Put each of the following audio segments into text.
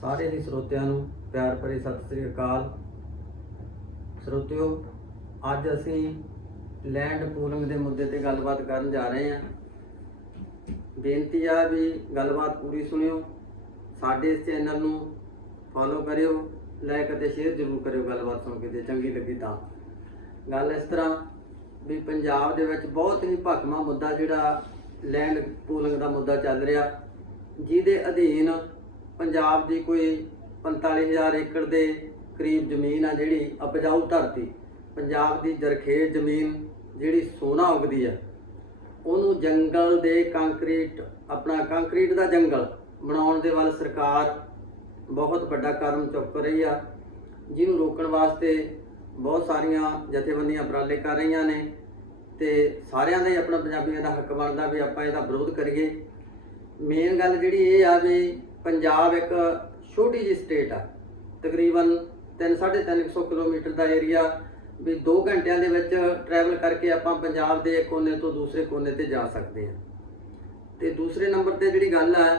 ਸਾਰੇ ਹੀ ਸਰੋਤਿਆਂ ਨੂੰ ਪਿਆਰ ਭਰੀ ਸਤਿ ਸ੍ਰੀ ਅਕਾਲ। ਸਰੋਤਿਓ, ਅੱਜ ਅਸੀਂ ਲੈਂਡ ਪੂਲਿੰਗ ਦੇ ਮੁੱਦੇ ਤੇ ਗੱਲਬਾਤ ਕਰਨ ਜਾ ਰਹੇ ਹਾਂ। ਬੇਨਤੀ ਆ ਵੀ ਗੱਲਬਾਤ ਪੂਰੀ ਸੁਣਿਓ। ਸਾਡੇ ਇਸ ਚੈਨਲ ਨੂੰ ਫੋਲੋ ਕਰਿਓ ਲਾਈਕ ਅਤੇ ਸ਼ੇਅਰ ਜ਼ਰੂਰ ਕਰਿਓ ਗੱਲਬਾਤ ਸੁਣ ਕੇ ਜੇ ਚੰਗੀ ਲੱਗੀ ਤਾਂ। ਗੱਲ ਇਸ ਤਰ੍ਹਾਂ ਵੀ ਪੰਜਾਬ ਦੇ ਵਿੱਚ ਬਹੁਤ ਹੀ ਭਖਮਾ ਮੁੱਦਾ ਜਿਹੜਾ ਲੈਂਡ ਪੂਲਿੰਗ ਦਾ ਮੁੱਦਾ ਚੱਲ ਰਿਹਾ, ਜਿਹਦੇ ਅਧੀਨ ਪੰਜਾਬ ਦੀ ਕੋਈ 45000 ਏਕੜ ਦੇ ਕਰੀਬ ਜ਼ਮੀਨ ਆ ਜਿਹੜੀ ਉਪਜਾਊ ਧਰਤੀ। ਪੰਜਾਬ ਦੀ ਜਰਖੇਜ਼ ਜ਼ਮੀਨ ਜਿਹੜੀ ਸੋਨਾ ਉਗਦੀ ਆ, ਉਹਨੂੰ ਜੰਗਲ ਦੇ ਕੰਕਰੀਟ, ਆਪਣਾ ਕੰਕਰੀਟ ਦਾ ਜੰਗਲ ਬਣਾਉਣ ਦੇ ਵੱਲ ਸਰਕਾਰ ਬਹੁਤ ਵੱਡਾ ਕਦਮ ਚੁੱਕ ਰਹੀ ਆ। ਜਿਹਨੂੰ ਰੋਕਣ ਵਾਸਤੇ ਬਹੁਤ ਸਾਰੀਆਂ ਜਥੇਬੰਦੀਆਂ ਉਪਰਾਲੇ ਕਰ ਰਹੀਆਂ ਨੇ ਤੇ ਸਾਰਿਆਂ ਦਾ ਹੀ ਆਪਣਾ ਪੰਜਾਬੀਆਂ ਦਾ ਹੱਕ ਬਣਦਾ ਵੀ ਆਪਾਂ ਇਹਦਾ ਵਿਰੋਧ ਕਰੀਏ। ਮੇਨ ਗੱਲ ਜਿਹੜੀ ਇਹ ਆ ਵੀ ਪੰਜਾਬ ਇੱਕ ਛੋਟੀ ਜਿਹੀ ਸਟੇਟ ਆ। ਤਕਰੀਬਨ 3-350 ਕਿਲੋਮੀਟਰ ਦਾ ਏਰੀਆ ਵੀ 2 ਘੰਟਿਆਂ ਦੇ ਵਿੱਚ ਟਰੈਵਲ ਕਰਕੇ ਆਪਾਂ ਪੰਜਾਬ ਦੇ ਕੋਨੇ ਤੋਂ ਦੂਸਰੇ ਕੋਨੇ ਤੇ ਜਾ ਸਕਦੇ ਹਾਂ। ਤੇ ਦੂਸਰੇ ਨੰਬਰ ਤੇ ਜਿਹੜੀ ਗੱਲ ਆ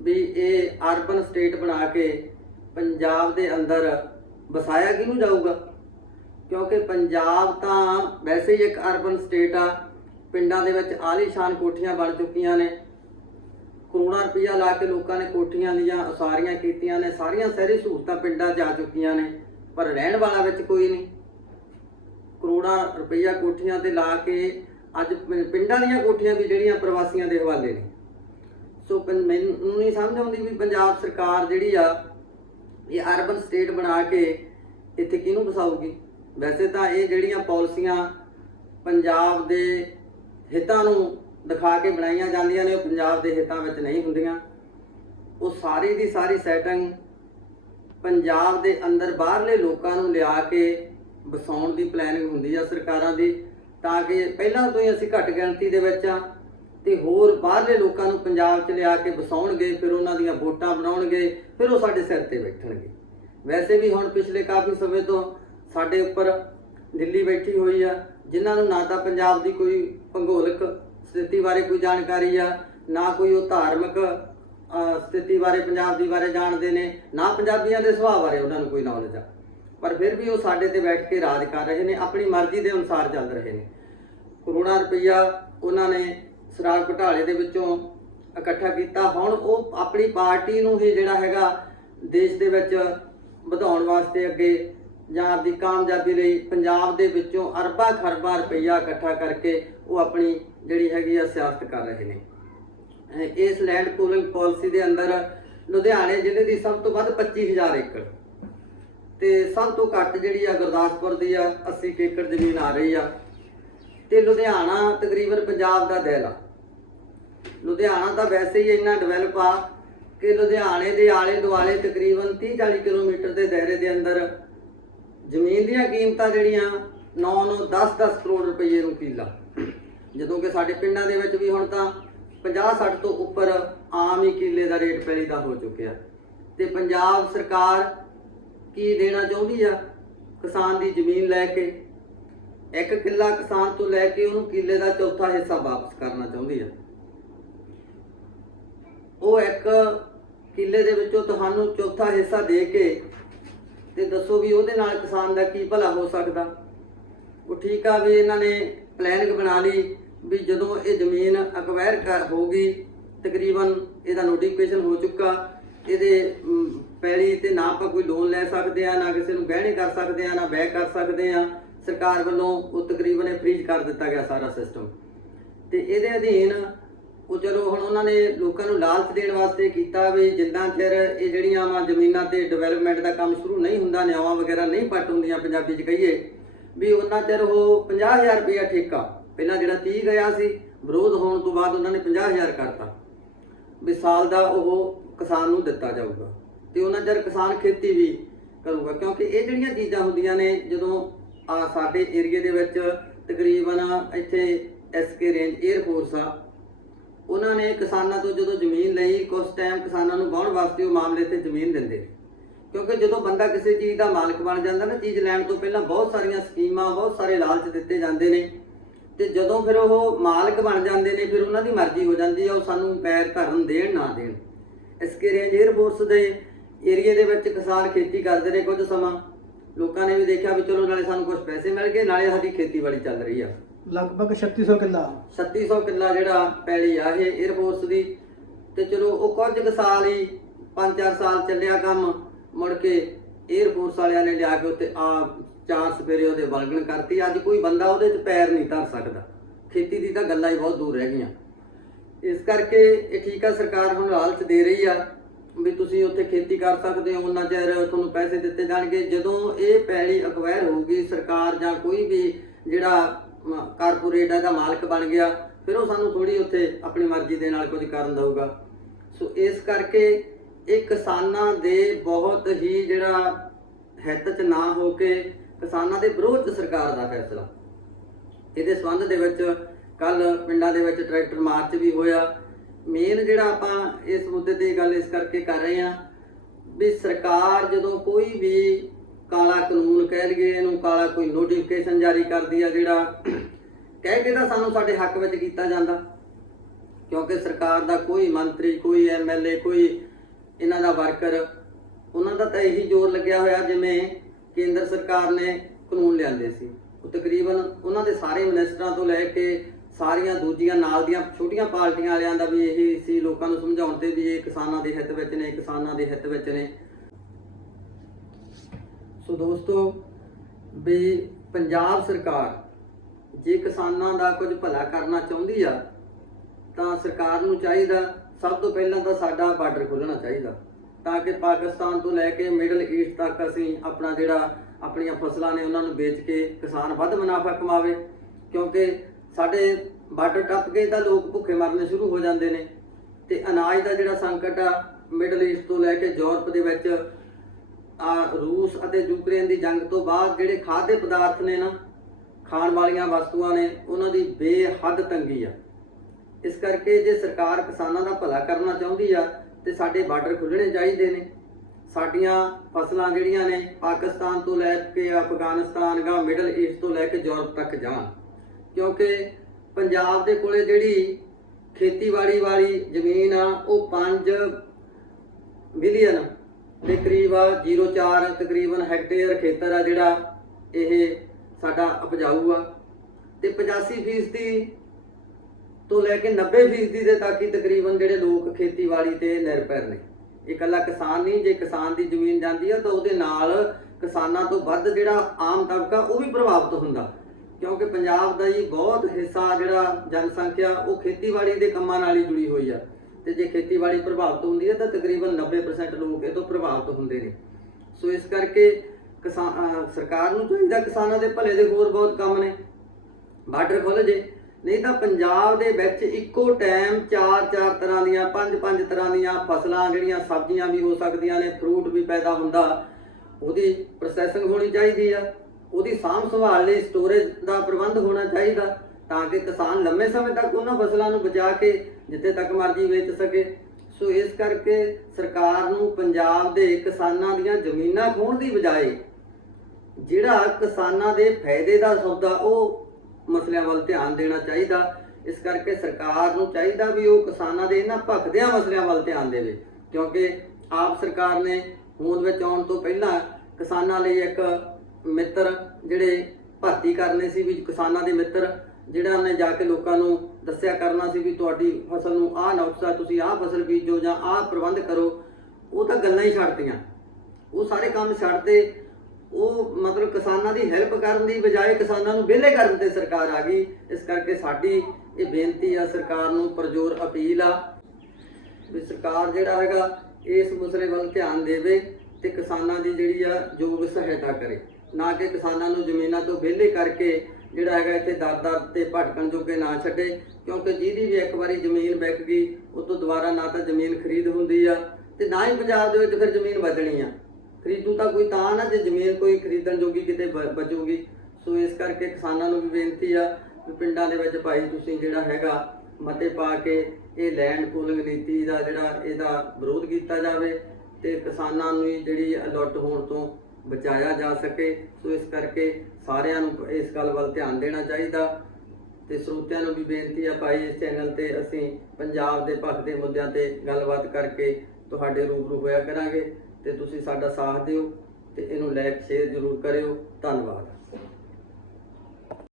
ਵੀ ਇਹ ਅਰਬਨ ਸਟੇਟ ਬਣਾ ਕੇ ਪੰਜਾਬ ਦੇ ਅੰਦਰ ਵਸਾਇਆ ਕਿਹਨੂੰ ਜਾਊਗਾ? ਕਿਉਂਕਿ ਪੰਜਾਬ ਤਾਂ ਵੈਸੇ ਹੀ ਇੱਕ ਅਰਬਨ ਸਟੇਟ ਆ। ਪਿੰਡਾਂ ਦੇ ਵਿੱਚ ਆਲੀਸ਼ਾਨ ਕੋਠੀਆਂ ਬਣ ਚੁੱਕੀਆਂ ਨੇ। ਕਰੋੜਾਂ ਰੁਪਈਆ ਲਾ ਕੇ ਲੋਕਾਂ ਨੇ ਕੋਠੀਆਂ ਦੀਆਂ ਉਸਾਰੀਆਂ ਕੀਤੀਆਂ ਨੇ, ਸਾਰੀਆਂ ਸ਼ਹਿਰੀ ਸਹੂਲਤਾਂ ਪਿੰਡਾਂ 'ਚ ਆ ਚੁੱਕੀਆਂ ਨੇ, ਪਰ ਰਹਿਣ ਵਾਲਾ ਵਿੱਚ ਕੋਈ ਨਹੀਂ। ਕਰੋੜਾਂ ਰੁਪਈਆ ਕੋਠੀਆਂ ਤੇ ਲਾ ਕੇ ਅੱਜ ਪਿੰ- ਪਿੰਡਾਂ ਦੀਆਂ ਕੋਠੀਆਂ ਵੀ ਜਿਹੜੀਆਂ ਪ੍ਰਵਾਸੀਆਂ ਦੇ ਹਵਾਲੇ ਨੇ। ਸੋ ਪੰ- ਮੈਨੂੰ ਨਹੀਂ ਸਮਝ ਆਉਂਦੀ ਵੀ ਪੰਜਾਬ ਸਰਕਾਰ ਜਿਹੜੀ ਆ, ਇਹ ਅਰਬਨ ਸਟੇਟ ਬਣਾ ਕੇ ਇੱਥੇ ਕਿਹਨੂੰ ਵਸਾਊਗੀ ਵੈਸੇ ਤਾਂ ਇਹ ਜਿਹੜੀਆਂ ਪਾਲਿਸੀਆਂ ਪੰਜਾਬ ਦੇ ਹਿੱਤਾਂ ਨੂੰ ਦਿਖਾ ਕੇ ਬਣਾਈਆਂ ਜਾਂਦੀਆਂ ਨੇ, ਉਹ ਪੰਜਾਬ ਦੇ ਹਿੱਤਾਂ ਵਿੱਚ ਨਹੀਂ ਹੁੰਦੀਆਂ। ਉਹ ਸਾਰੀ ਦੀ ਸਾਰੀ ਸੈਟਿੰਗ ਪੰਜਾਬ ਦੇ ਅੰਦਰ ਬਾਹਰਲੇ ਲੋਕਾਂ ਨੂੰ ਲਿਆ ਕੇ ਵਸਾਉਣ ਦੀ ਪਲੈਨਿੰਗ ਹੁੰਦੀ ਆ ਸਰਕਾਰਾਂ ਦੀ, ਤਾਂ ਕਿ ਪਹਿਲਾਂ ਤੋਂ ਹੀ ਅਸੀਂ ਘੱਟ ਗਿਣਤੀ ਦੇ ਵਿੱਚ ਆ ਤੇ ਹੋਰ ਬਾਹਰਲੇ ਲੋਕਾਂ ਨੂੰ ਪੰਜਾਬ 'ਚ ਲਿਆ ਕੇ ਵਸਾਉਣਗੇ, ਫਿਰ ਉਹਨਾਂ ਦੀਆਂ ਵੋਟਾਂ ਬਣਾਉਣਗੇ, ਫਿਰ ਉਹ ਸਾਡੇ ਸਿਰ ਤੇ ਬੈਠਣਗੇ। ਵੈਸੇ ਵੀ ਹੁਣ ਪਿਛਲੇ ਕਾਫੀ ਸਮੇਂ ਤੋਂ ਸਾਡੇ ਉੱਪਰ ਦਿੱਲੀ ਬੈਠੀ ਹੋਈ ਆ, ਜਿਨ੍ਹਾਂ ਨੂੰ ਨਾ ਤਾਂ ਪੰਜਾਬ ਦੀ ਕੋਈ ਭੂਗੋਲਿਕ ਸਥਿਤੀ ਬਾਰੇ ਕੋਈ ਜਾਣਕਾਰੀ ਆ, ਨਾ ਕੋਈ ਉਹ ਧਾਰਮਿਕ ਸਥਿਤੀ ਬਾਰੇ, ਪੰਜਾਬ ਦੀ ਬਾਰੇ ਜਾਣਦੇ ਨੇ, ਨਾ ਪੰਜਾਬੀਆਂ ਦੇ ਸੁਭਾਅ ਬਾਰੇ ਉਹਨਾਂ ਨੂੰ ਕੋਈ ਨੌਲੇਜ ਆ। ਪਰ ਫਿਰ ਵੀ ਉਹ ਸਾਡੇ ਤੇ ਬੈਠ ਕੇ ਰਾਜ ਕਰ ਰਹੇ ਨੇ, ਆਪਣੀ ਮਰਜ਼ੀ ਦੇ ਅਨੁਸਾਰ ਚੱਲ ਰਹੇ ਨੇ। ਕਰੋੜਾਂ ਰੁਪਈਆ ਉਹਨਾਂ ਨੇ ਸ਼ਰਾਬ ਘੁਟਾਲੇ ਦੇ ਵਿੱਚੋਂ ਇਕੱਠਾ ਕੀਤਾ। ਹੁਣ ਉਹ ਆਪਣੀ ਪਾਰਟੀ ਨੂੰ ਹੀ ਜਿਹੜਾ ਹੈਗਾ, ਦੇਸ਼ ਦੇ ਵਿੱਚ ਵਧਾਉਣ ਵਾਸਤੇ ਅੱਗੇ ਜਾਂ ਆਪਦੀ ਕਾਮਯਾਬੀ ਲਈ ਪੰਜਾਬ ਦੇ ਵਿੱਚੋਂ ਅਰਬਾਂ ਖਰਬਾਂ ਰੁਪਈਆ ਇਕੱਠਾ ਕਰਕੇ ਉਹ ਆਪਣੀ ਜਿਹੜੀ ਹੈਗੀ ਆ ਸਿਆਸਤ ਕਰ ਰਹੇ ਨੇ। ਇਸ ਲੈਂਡ ਪੂਲਿੰਗ ਪਾਲਿਸੀ ਦੇ ਅੰਦਰ ਲੁਧਿਆਣੇ ਜ਼ਿਲ੍ਹੇ ਦੀ ਸਭ ਤੋਂ ਵੱਧ 25000 ਏਕੜ ਤੇ ਸਭ ਤੋਂ ਘੱਟ ਜਿਹੜੀ ਆ ਗੁਰਦਾਸਪੁਰ ਦੀ ਆ 80 ਏਕੜ ਜ਼ਮੀਨ ਆ ਰਹੀ ਆ ਤੇ ਲੁਧਿਆਣਾ ਤਕਰੀਬਨ ਪੰਜਾਬ ਦਾ ਦਿਲ ਆ। ਲੁਧਿਆਣਾ ਤਾਂ ਵੈਸੇ ਹੀ ਇੰਨਾ ਡਿਵੈਲਪ ਆ ਕਿ ਲੁਧਿਆਣੇ ਦੇ ਆਲੇ ਦੁਆਲੇ ਤਕਰੀਬਨ 30-40 ਕਿਲੋਮੀਟਰ ਦੇ ਦਾਇਰੇ ਦੇ ਅੰਦਰ ਜ਼ਮੀਨ ਦੀਆਂ ਕੀਮਤਾਂ ਜਿਹੜੀਆਂ 9-9 10-10 ਕਰੋੜ ਰੁਪਏ ਨੂੰ ਕਿੱਲਾ। ਜਦੋਂ ਕਿ ਸਾਡੇ ਪਿੰਡਾਂ ਦੇ ਵਿੱਚ ਵੀ ਹੁਣ ਤਾਂ 50-60 ਤੋਂ ਉੱਪਰ ਆਮ ਹੀ ਕਿੱਲੇ ਦਾ ਰੇਟ ਪੈਲੀ ਦਾ ਹੋ ਚੁੱਕਿਆ। ਤੇ ਪੰਜਾਬ ਸਰਕਾਰ ਕੀ ਦੇਣਾ ਚਾਹੁੰਦੀ ਆ? ਕਿਸਾਨ ਦੀ ਜ਼ਮੀਨ ਲੈ ਕੇ, ਇੱਕ ਕਿੱਲਾ ਕਿਸਾਨ ਤੋਂ ਲੈ ਕੇ ਉਹਨੂੰ ਕਿੱਲੇ ਦਾ ਚੌਥਾ ਹਿੱਸਾ ਵਾਪਸ ਕਰਨਾ ਚਾਹੁੰਦੀ ਆ। ਉਹ ਇੱਕ ਕਿੱਲੇ ਦੇ ਵਿੱਚੋਂ ਤੁਹਾਨੂੰ ਚੌਥਾ ਹਿੱਸਾ ਦੇ ਕੇ ਤੇ ਦੱਸੋ ਵੀ ਉਹਦੇ ਨਾਲ ਕਿਸਾਨ ਦਾ ਕੀ ਭਲਾ ਹੋ ਸਕਦਾ? ਉਹ ਠੀਕ ਆ ਵੀ ਇਹਨਾਂ ਨੇ ਪਲੈਨਿੰਗ ਬਣਾ ਲਈ ਵੀ ਜਦੋਂ ਇਹ ਜ਼ਮੀਨ ਅਕਵਾਇਰ ਕਰ ਹੋਗੀ ਤਕਰੀਬਨ ਇਹਦਾ ਨੋਟੀਫਿਕੇਸ਼ਨ ਹੋ ਚੁੱਕਾ। ਇਹਦੇ ਮ, ਪੈਲੀ ਤੇ ਨਾ ਆਪਾਂ ਕੋਈ ਲੋਨ ਲੈ ਸਕਦੇ ਆ ਨਾ ਕਿਸੇ ਨੂੰ ਗਹਿਣੇ ਕਰ ਸਕਦੇ ਆ ਨਾ ਬੈਕ ਕਰ ਸਕਦੇ ਆ। ਸਰਕਾਰ ਵੱਲੋਂ ਉਹ ਤਕਰੀਬਨ ਇਹ ਫ੍ਰੀਜ਼ ਕਰ ਦਿੱਤਾ ਗਿਆ ਸਾਰਾ ਸਿਸਟਮ ਤੇ ਇਹਦੇ ਅਧੀਨ ਉਹ ਚਲੋ ਹੁਣ ਉਹਨਾਂ ਨੇ ਲੋਕਾਂ ਨੂੰ ਲਾਲਚ ਦੇਣ ਵਾਸਤੇ ਕੀਤਾ ਵੀ ਜਿੰਨਾ ਚਿਰ ਇਹ ਜਿਹੜੀਆਂ ਵਾ ਜ਼ਮੀਨਾਂ ਤੇ ਡਿਵੈਲਪਮੈਂਟ ਦਾ ਕੰਮ ਸ਼ੁਰੂ ਨਹੀਂ ਹੁੰਦਾ, ਨਿਆਵਾਂ ਵਗੈਰਾ ਨਹੀਂ ਪੱਟ ਹੁੰਦੀਆਂ ਪੰਜਾਬੀ 'ਚ ਕਹੀਏ, ਵੀ ਉਹਨਾਂ ਚਿਰ ਉਹ 50000 ਰੁਪਇਆ ਠੇਕਾ, ਪਹਿਲਾਂ ਜਿਹੜਾ 30 ਗਿਆ ਸੀ, ਵਿਰੋਧ ਹੋਣ ਤੋਂ ਬਾਅਦ ਉਹਨਾਂ ਨੇ 50000 ਕਰਤਾ ਵੀ ਸਾਲ ਦਾ ਉਹ ਕਿਸਾਨ ਨੂੰ ਦਿੱਤਾ ਜਾਊਗਾ। ਤੇ ਉਹਨਾਂ ਚਿਰ ਕਿਸਾਨ ਖੇਤੀ ਵੀ ਕਰੂਗਾ, ਕਿਉਂਕਿ ਇਹ ਜਿਹੜੀਆਂ ਚੀਜ਼ਾਂ ਹੁੰਦੀਆਂ ਨੇ, ਜਦੋਂ ਆ ਸਾਡੇ ਏਰੀਏ ਦੇ ਵਿੱਚ ਤਕਰੀਬਨ ਇੱਥੇ ਐਸਕੇ ਰੇਂਜ 에ਅਰ ਫੋਰਸ ਆ ਉਹਨਾਂ ਨੇ ਕਿਸਾਨਾਂ ਤੋਂ ਜਦੋਂ ਜ਼ਮੀਨ ਲਈ ਕੁਝ ਟਾਈਮ ਕਿਸਾਨਾਂ ਨੂੰ ਵਾਹੁਣ ਵਾਸਤੇ ਉਹ ਮਾਮਲੇ ਤੇ ਜ਼ਮੀਨ ਦਿੰਦੇ ਨੇ। ਕਿਉਂਕਿ ਜਦੋਂ ਬੰਦਾ ਕਿਸੇ ਚੀਜ਼ ਦਾ ਮਾਲਕ ਬਣ ਜਾਂਦਾ ਨਾ, ਚੀਜ਼ ਲੈਣ ਤੋਂ ਪਹਿਲਾਂ ਬਹੁਤ ਸਾਰੀਆਂ ਸਕੀਮਾਂ, ਬਹੁਤ ਸਾਰੇ ਲਾਲਚ ਦਿੱਤੇ ਜਾਂਦੇ ਨੇ। ਤੇ ਜਦੋਂ ਫਿਰ ਉਹ ਮਾਲਕ ਬਣ ਜਾਂਦੇ ਨੇ, ਫਿਰ ਉਹਨਾਂ ਦੀ ਮਰਜ਼ੀ ਹੋ ਜਾਂਦੀ ਆ, ਉਹ ਸਾਨੂੰ ਪੈਰ ਧਰਨ ਦੇਣ, ਨਾ ਦੇਣ। ਐਸਕੇ ਰੇਂਜ 에ਅਰ ਫੋਰਸ ਦੇ ਏਰੀਏ ਦੇ ਵਿੱਚ ਕਿਸਾਨ ਖੇਤੀ ਕਰਦੇ ਨੇ ਕੁਝ ਸਮਾਂ। ਲੋਕਾਂ ਨੇ ਵੀ ਦੇਖਿਆ ਵੀ ਚਲੋ ਨਾਲੇ ਸਾਨੂੰ ਕੁਝ ਪੈਸੇ ਮਿਲ ਗਏ, ਨਾਲੇ ਸਾਡੀ ਖੇਤੀਬਾੜੀ ਚੱਲ ਰਹੀ ਆ। ਲਗਭਗ 3600 ਕਿੱਲਾ। 3600 ਕਿੱਲਾ ਜਿਹੜਾ ਪੈਲੀ ਆ ਇਹ 에ਅਰ ਦੀ। ਤੇ ਚਲੋ ਉਹ ਕੁਝ ਕੁ ਸਾਲ ਹੀ 5-4 ਸਾਲ ਚੱਲਿਆ ਕੰਮ, ਮੁੜ ਕੇ 에ਅਰ ਵਾਲਿਆਂ ਨੇ ਲਿਆ ਕੇ ਉੱਤੇ ਆ ਚਾਰ ਸਪੇਰੇ ਉਹਦੇ ਵਲਗਣ ਕਰਤੀ। ਅੱਜ ਕੋਈ ਬੰਦਾ ਉਹਦੇ 'ਚ ਪੈਰ ਨਹੀਂ ਧਰ ਸਕਦਾ। ਖੇਤੀ ਦੀ ਤਾਂ ਗੱਲਾਂ ਹੀ ਬਹੁਤ ਦੂਰ ਰਹਿ ਗਈਆਂ। ਇਸ ਕਰਕੇ ਇਹ ਠੀਕ ਆ, ਸਰਕਾਰ ਹੁਣ ਹਾਲਤ ਦੇ ਰਹੀ ਆ ਵੀ ਤੁਸੀਂ ਉੱਥੇ ਖੇਤੀ ਕਰ ਸਕਦੇ ਹੋ, ਉਹਨਾਂ ਚਿਰ ਤੁਹਾਨੂੰ ਪੈਸੇ ਦਿੱਤੇ ਜਾਣਗੇ। ਜਦੋਂ ਇਹ ਪੈਲੀ ਅਕਵਾਇਰ ਹੋਊਗੀ, ਸਰਕਾਰ ਜਾਂ ਕੋਈ ਵੀ ਜਿਹੜਾ ਕਾਰਪੋਰੇਟ ਦਾ ਮਾਲਕ ਬਣ ਗਿਆ, ਫਿਰ ਉਹ ਸਾਨੂੰ ਥੋੜੀ ਉੱਥੇ ਆਪਣੀ ਮਰਜ਼ੀ ਦੇ ਨਾਲ ਕੁਝ ਕਰਨ ਦਊਗਾ। ਸੋ ਇਸ ਕਰਕੇ ਇਹ ਕਿਸਾਨਾਂ ਦੇ ਬਹੁਤ ਹੀ ਜਿਹੜਾ ਹਿੱਤ 'ਚ ਨਾ ਹੋ ਕੇ ਕਿਸਾਨਾਂ ਦੇ ਵਿਰੋਧ 'ਚ ਸਰਕਾਰ ਦਾ ਫੈਸਲਾ। ਇਹਦੇ ਸੰਬੰਧ ਦੇ ਵਿੱਚ ਕੱਲ ਪਿੰਡਾਂ ਦੇ ਵਿੱਚ ਟਰੈਕਟਰ ਮਾਰਚ ਵੀ ਹੋਇਆ। ਮੇਨ ਜਿਹੜਾ ਆਪਾਂ ਇਸ ਮੁੱਦੇ ਤੇ ਗੱਲ ਇਸ ਕਰਕੇ ਕਰ ਰਹੇ ਹਾਂ ਵੀ ਸਰਕਾਰ ਜਦੋਂ ਕੋਈ ਵੀ ਕਾਲਾ ਕਾਨੂੰਨ ਕਹਿ ਲਈਏ, ਇਹਨੂੰ ਕਾਲਾ ਕੋਈ ਨੋਟੀਫਿਕੇਸ਼ਨ ਜਾਰੀ ਕਰਦੀ ਆ ਜਿਹੜਾ ਕਹਿ ਕੇ ਤਾਂ ਸਾਨੂੰ ਸਾਡੇ ਹੱਕ ਵਿੱਚ ਕੀਤਾ ਜਾਂਦਾ। ਕਿਉਂਕਿ ਸਰਕਾਰ ਦਾ ਕੋਈ ਮੰਤਰੀ, ਕੋਈ ਐਮਐਲਏ ਕੋਈ ਇਹਨਾਂ ਦਾ ਵਰਕਰ ਉਹਨਾਂ ਦਾ ਤਾਂ ਇਹੀ ਜ਼ੋਰ ਲੱਗਿਆ ਹੋਇਆ ਜਿਵੇਂ ਕੇਂਦਰ ਸਰਕਾਰ ਨੇ ਕਾਨੂੰਨ ਲਿਆਂਦੇ ਸੀ। ਉਹ ਤਕਰੀਬਨ ਉਹਨਾਂ ਦੇ ਸਾਰੇ ਮਿਨਿਸਟਰਾਂ ਤੋਂ ਲੈ ਕੇ ਸਾਰੀਆਂ ਦੂਜੀਆਂ ਨਾਲ ਦੀਆਂ ਛੋਟੀਆਂ ਪਾਰਟੀਆਂ ਵਾਲਿਆਂ ਦਾ ਵੀ ਇਹੀ ਸੀ ਲੋਕਾਂ ਨੂੰ ਸਮਝਾਉਣ ਤੇ ਵੀ ਇਹ ਕਿਸਾਨਾਂ ਦੇ ਹਿੱਤ ਵਿੱਚ ਨੇ, ਕਿਸਾਨਾਂ ਦੇ ਹਿੱਤ ਵਿੱਚ ਨੇ। ਸੋ ਦੋਸਤੋ, ਵੀ ਪੰਜਾਬ ਸਰਕਾਰ ਜੇ ਕਿਸਾਨਾਂ ਦਾ ਕੁਝ ਭਲਾ ਕਰਨਾ ਚਾਹੁੰਦੀ ਆ, ਤਾਂ ਸਰਕਾਰ ਨੂੰ ਚਾਹੀਦਾ ਸਭ ਤੋਂ ਪਹਿਲਾਂ ਤਾਂ ਸਾਡਾ ਬਾਰਡਰ ਖੋਲ੍ਹਣਾ ਚਾਹੀਦਾ, ਤਾਂ ਕਿ ਪਾਕਿਸਤਾਨ ਤੋਂ ਲੈ ਕੇ ਮਿਡਲ ਈਸਟ ਤੱਕ ਅਸੀਂ ਆਪਣਾ ਜਿਹੜਾ ਆਪਣੀਆਂ ਫਸਲਾਂ ਨੇ ਉਹਨਾਂ ਨੂੰ ਵੇਚ ਕੇ ਕਿਸਾਨ ਵੱਧ ਮੁਨਾਫਾ ਕਮਾਵੇ, ਕਿਉਂਕਿ ਸਾਡੇ ਬਾਰਡਰ ਟੱਪ ਕੇ ਤਾਂ ਲੋਕ ਭੁੱਖੇ ਮਰਨੇ ਸ਼ੁਰੂ ਹੋ ਜਾਂਦੇ ਨੇ, ਤੇ ਅਨਾਜ ਦਾ ਜਿਹੜਾ ਸੰਕਟ ਆ, ਮਿਡਲ ਈਸਟ ਤੋਂ ਲੈ ਕੇ ਯੂਰਪ ਦੇ ਵਿੱਚ ਰੂਸ ਅਤੇ ਯੂਕਰੇਨ ਦੀ ਜੰਗ ਤੋਂ ਬਾਅਦ ਜਿਹੜੇ ਖਾद्य ਪਦਾਰਥ ਨੇ ਨਾ, ਖਾਣ ਵਾਲੀਆਂ ਵਸਤੂਆਂ ਨੇ, ਉਹਨਾਂ ਦੀ ਬੇਹੱਦ ਤੰਗੀ ਆ। ਇਸ ਕਰਕੇ ਜੇ ਸਰਕਾਰ ਕਿਸਾਨਾਂ ਦਾ ਭਲਾ ਕਰਨਾ ਚਾਹੁੰਦੀ ਆ, ਤੇ ਸਾਡੇ ਬਾਰਡਰ ਖੁੱਲਣੇ ਚਾਹੀਦੇ ਨੇ। ਸਾਡੀਆਂ ਫਸਲਾਂ ਜਿਹੜੀਆਂ ਨੇ, ਪਾਕਿਸਤਾਨ ਤੋਂ ਲੈ ਕੇ ਅਫਗਾਨਿਸਤਾਨ ਗਾ ਮਿਡਲ ਈਸਟ ਤੋਂ ਲੈ ਕੇ ਯੂਰਪ ਤੱਕ ਜਾਣ। ਕਿਉਂਕਿ ਪੰਜਾਬ ਦੇ ਕੋਲੇ ਜਿਹੜੀ ਖੇਤੀਬਾੜੀ ਵਾਲੀ ਜ਼ਮੀਨ ਆ, ਉਹ 5 ਬਿਲੀਅਨ ਦੇ ਕਰੀਬ ਆ 0.4 ਤਕਰੀਬਨ ਹੈਕਟੇਅਰ ਖੇਤਰ ਆ ਜਿਹੜਾ ਇਹ ਸਾਡਾ ਉਪਜਾਊ ਆ। ਤੇ 85% ਦੀ ਤੋਂ ਲੈ ਕੇ 90% ਦੇ ਤੱਕ ਹੀ ਤਕਰੀਬਨ ਜਿਹੜੇ ਲੋਕ ਖੇਤੀਬਾੜੀ ਤੇ ਨਿਰਭਰ ਨੇ। ਇਹ ਇਕੱਲਾ ਕਿਸਾਨ ਨਹੀਂ, ਜੇ ਕਿਸਾਨ ਦੀ ਜ਼ਮੀਨ ਜਾਂਦੀ ਆ ਤਾਂ ਉਹਦੇ ਨਾਲ ਕਿਸਾਨਾਂ ਤੋਂ ਵੱਧ ਜਿਹੜਾ ਆਮ ਤਬਕਾ ਉਹ ਵੀ ਪ੍ਰਭਾਵਿਤ ਹੁੰਦਾ। ਕਿਉਂਕਿ ਪੰਜਾਬ ਦਾ ਜੀ ਬਹੁਤ ਹਿੱਸਾ ਜਿਹੜਾ ਜਨਸੰਖਿਆ ਉਹ ਖੇਤੀਬਾੜੀ ਦੇ ਕੰਮਾਂ ਨਾਲ ਹੀ ਜੁੜੀ ਹੋਈ ਆ। ਤੇ ਜੇ ਖੇਤੀਬਾੜੀ ਪ੍ਰਭਾਵਿਤ ਹੁੰਦੀ ਹੈ ਤਾਂ ਤਕਰੀਬਨ 90% ਲੋਕ ਇਹ ਤੋਂ ਪ੍ਰਭਾਵਿਤ ਹੁੰਦੇ ਨੇ। ਸੋ ਇਸ ਕਰਕੇ ਕਿਸਾਨ ਸਰਕਾਰ ਨੂੰ ਚਾਹੀਦਾ ਕਿਸਾਨਾਂ ਦੇ ਭਲੇ ਦੇ ਹੋਰ ਬਹੁਤ ਕੰਮ ਨੇ। ਬਾਰਡਰ ਖੁੱਲ ਜੇ, ਨਹੀਂ ਤਾਂ ਪੰਜਾਬ ਦੇ ਵਿੱਚ ਇੱਕੋ ਟਾਈਮ ਚਾਰ ਚਾਰ ਤਰ੍ਹਾਂ ਦੀਆਂ ਪੰਜ ਪੰਜ ਤਰ੍ਹਾਂ ਦੀਆਂ ਫਸਲਾਂ ਜਿਹੜੀਆਂ ਸਬਜ਼ੀਆਂ ਵੀ ਹੋ ਸਕਦੀਆਂ ਨੇ, ਫਰੂਟ ਵੀ ਪੈਦਾ ਹੁੰਦਾ, ਉਹਦੀ ਪ੍ਰੋਸੈਸਿੰਗ ਹੋਣੀ ਚਾਹੀਦੀ ਆ। ਉਹਦੀ ਸਾਂਭ ਸੰਭਾਲ ਲਈ ਸਟੋਰੇਜ ਦਾ ਪ੍ਰਬੰਧ ਹੋਣਾ ਚਾਹੀਦਾ। ਤਾਂ ਕਿ ਕਿਸਾਨ ਲੰਮੇ ਸਮੇਂ ਤੱਕ ਉਹਨਾਂ ਫਸਲਾਂ ਨੂੰ ਬਚਾ ਕੇ ਜਿੱਥੇ ਤੱਕ ਮਰਜ਼ੀ ਵੇਚ ਸਕੇ। ਸੋ ਇਸ ਕਰਕੇ ਸਰਕਾਰ ਨੂੰ ਪੰਜਾਬ ਦੇ ਕਿਸਾਨਾਂ ਦੀਆਂ ਜ਼ਮੀਨਾਂ ਖੋਣ ਦੀ ਬਜਾਏ ਜਿਹੜਾ ਕਿਸਾਨਾਂ ਦੇ ਫਾਇਦੇ ਦਾ ਸੌਦਾ ਉਹ ਮਸਲਿਆਂ ਵੱਲ ਧਿਆਨ ਦੇਣਾ ਚਾਹੀਦਾ। ਇਸ ਕਰਕੇ ਸਰਕਾਰ ਨੂੰ ਚਾਹੀਦਾ ਵੀ ਉਹ ਕਿਸਾਨਾਂ ਦੇ ਇਹਨਾਂ ਭਖਦਿਆਂ ਮਸਲਿਆਂ ਵੱਲ ਧਿਆਨ ਦੇਵੇ। ਕਿਉਂਕਿ ਆਪ ਸਰਕਾਰ ਨੇ ਹੋਂਦ ਵਿੱਚ ਆਉਣ ਤੋਂ ਪਹਿਲਾਂ ਕਿਸਾਨਾਂ ਲਈ ਇੱਕ ਮਿੱਤਰ ਜਿਹੜੇ ਭਰਤੀ ਕਰਨੇ ਸੀ ਵੀ ਕਿਸਾਨਾਂ ਦੇ ਮਿੱਤਰ ਜਿਹੜਾ ਉਹਨੇ ਜਾ ਕੇ ਲੋਕਾਂ ਨੂੰ ਦੱਸਿਆ ਕਰਨਾ ਸੀ ਵੀ ਤੁਹਾਡੀ ਫਸਲ ਨੂੰ ਆਹ ਨੁਕਸਾ ਤੁਸੀਂ ਆਹ ਫਸਲ ਬੀਜੋ ਜਾਂ ਆਹ ਪ੍ਰਬੰਧ ਕਰੋ, ਉਹ ਤਾਂ ਗੱਲਾਂ ਹੀ ਛੱਡਤੀਆਂ। ਉਹ ਸਾਰੇ ਕੰਮ ਛੱਡਦੇ, ਉਹ ਮਤਲਬ ਕਿਸਾਨਾਂ ਦੀ ਹੈਲਪ ਕਰਨ ਦੀ ਬਜਾਏ ਕਿਸਾਨਾਂ ਨੂੰ ਵਿਹਲੇ ਕਰਨ ਤੇ ਸਰਕਾਰ ਆ ਗਈ। ਇਸ ਕਰਕੇ ਸਾਡੀ ਇਹ ਬੇਨਤੀ ਆ, ਸਰਕਾਰ ਨੂੰ ਪਰਜੋਰ ਅਪੀਲ ਆ ਵੀ ਸਰਕਾਰ ਜਿਹੜਾ ਹੈਗਾ, ਇਸ ਮਸਲੇ ਵੱਲ ਧਿਆਨ ਦੇਵੇ ਤੇ ਕਿਸਾਨਾਂ ਦੀ ਜਿਹੜੀ ਆ ਯੋਗ ਸਹਾਇਤਾ ਕਰੇ। ਨਾ ਕਿ ਕਿਸਾਨਾਂ ਨੂੰ ਜ਼ਮੀਨਾਂ ਤੋਂ ਵਿਹਲੇ ਕਰਕੇ ਜਿਹੜਾ ਹੈਗਾ ਇੱਥੇ ਦਰ-ਦਰ ਤੇ ਭਟਕਣ ਜੋਗੇ ਨਾ ਛੱਡੇ, ਕਿਉਂਕਿ ਜਿਹਦੀ ਵੀ ਇੱਕ ਵਾਰੀ ਜ਼ਮੀਨ ਵਿਕ ਗਈ ਉਹ ਤੋਂ ਦੁਬਾਰਾ ਨਾ ਤਾਂ ਜ਼ਮੀਨ ਖਰੀਦ ਹੁੰਦੀ ਆ, ਤੇ ਨਾ ਹੀ ਪੰਜਾਬ ਦੇ ਵਿੱਚ ਫਿਰ ਜ਼ਮੀਨ ਬਚਣੀ ਆ। ਖਰੀਦੂ ਤਾਂ ਕੋਈ ਤਾਂ ਨਾ, ਜੇ ਜ਼ਮੀਨ ਕੋਈ ਖਰੀਦਣ ਜੋਗੀ ਕਿਤੇ ਬ- ਬਚੂਗੀ ਸੋ ਇਸ ਕਰਕੇ ਕਿਸਾਨਾਂ ਨੂੰ ਵੀ ਬੇਨਤੀ ਆ ਵੀ ਪਿੰਡਾਂ ਦੇ ਵਿੱਚ ਭਾਈ ਤੁਸੀਂ ਜਿਹੜਾ ਹੈਗਾ ਮਤੇ ਪਾ ਕੇ ਇਹ ਲੈਂਡ ਪੂਲਿੰਗ ਨੀਤੀ ਦਾ ਜਿਹੜਾ ਇਹਦਾ ਵਿਰੋਧ ਕੀਤਾ ਜਾਵੇ ਤੇ ਕਿਸਾਨਾਂ ਨੂੰ ਹੀ ਜਿਹੜੀ ਲੁੱਟ ਹੋਣ ਤੋਂ ਬਚਾਇਆ ਜਾ ਸਕੇ, ਸੋ ਇਸ ਕਰਕੇ ਸਾਰਿਆਂ ਨੂੰ ਇਸ ਗੱਲ ਵੱਲ ਧਿਆਨ ਦੇਣਾ ਚਾਹੀਦਾ। ਤੇ ਸਰੋਤਿਆਂ ਨੂੰ ਵੀ ਬੇਨਤੀ ਆ ਭਾਈ, ਇਸ ਚੈਨਲ ਤੇ ਅਸੀਂ ਪੰਜਾਬ ਦੇ ਪੱਖ ਦੇ ਮੁੱਦਿਆਂ ਤੇ ਗੱਲਬਾਤ ਕਰਕੇ ਤੁਹਾਡੇ ਰੂਬਰੂ ਹੋਇਆ ਕਰਾਂਗੇ। ਤੇ ਤੁਸੀਂ ਸਾਡਾ ਸਾਥ ਦਿਓ ਤੇ ਇਹਨੂੰ ਲਾਈਕ ਸ਼ੇਅਰ ਜ਼ਰੂਰ ਕਰਿਓ। ਧੰਨਵਾਦ।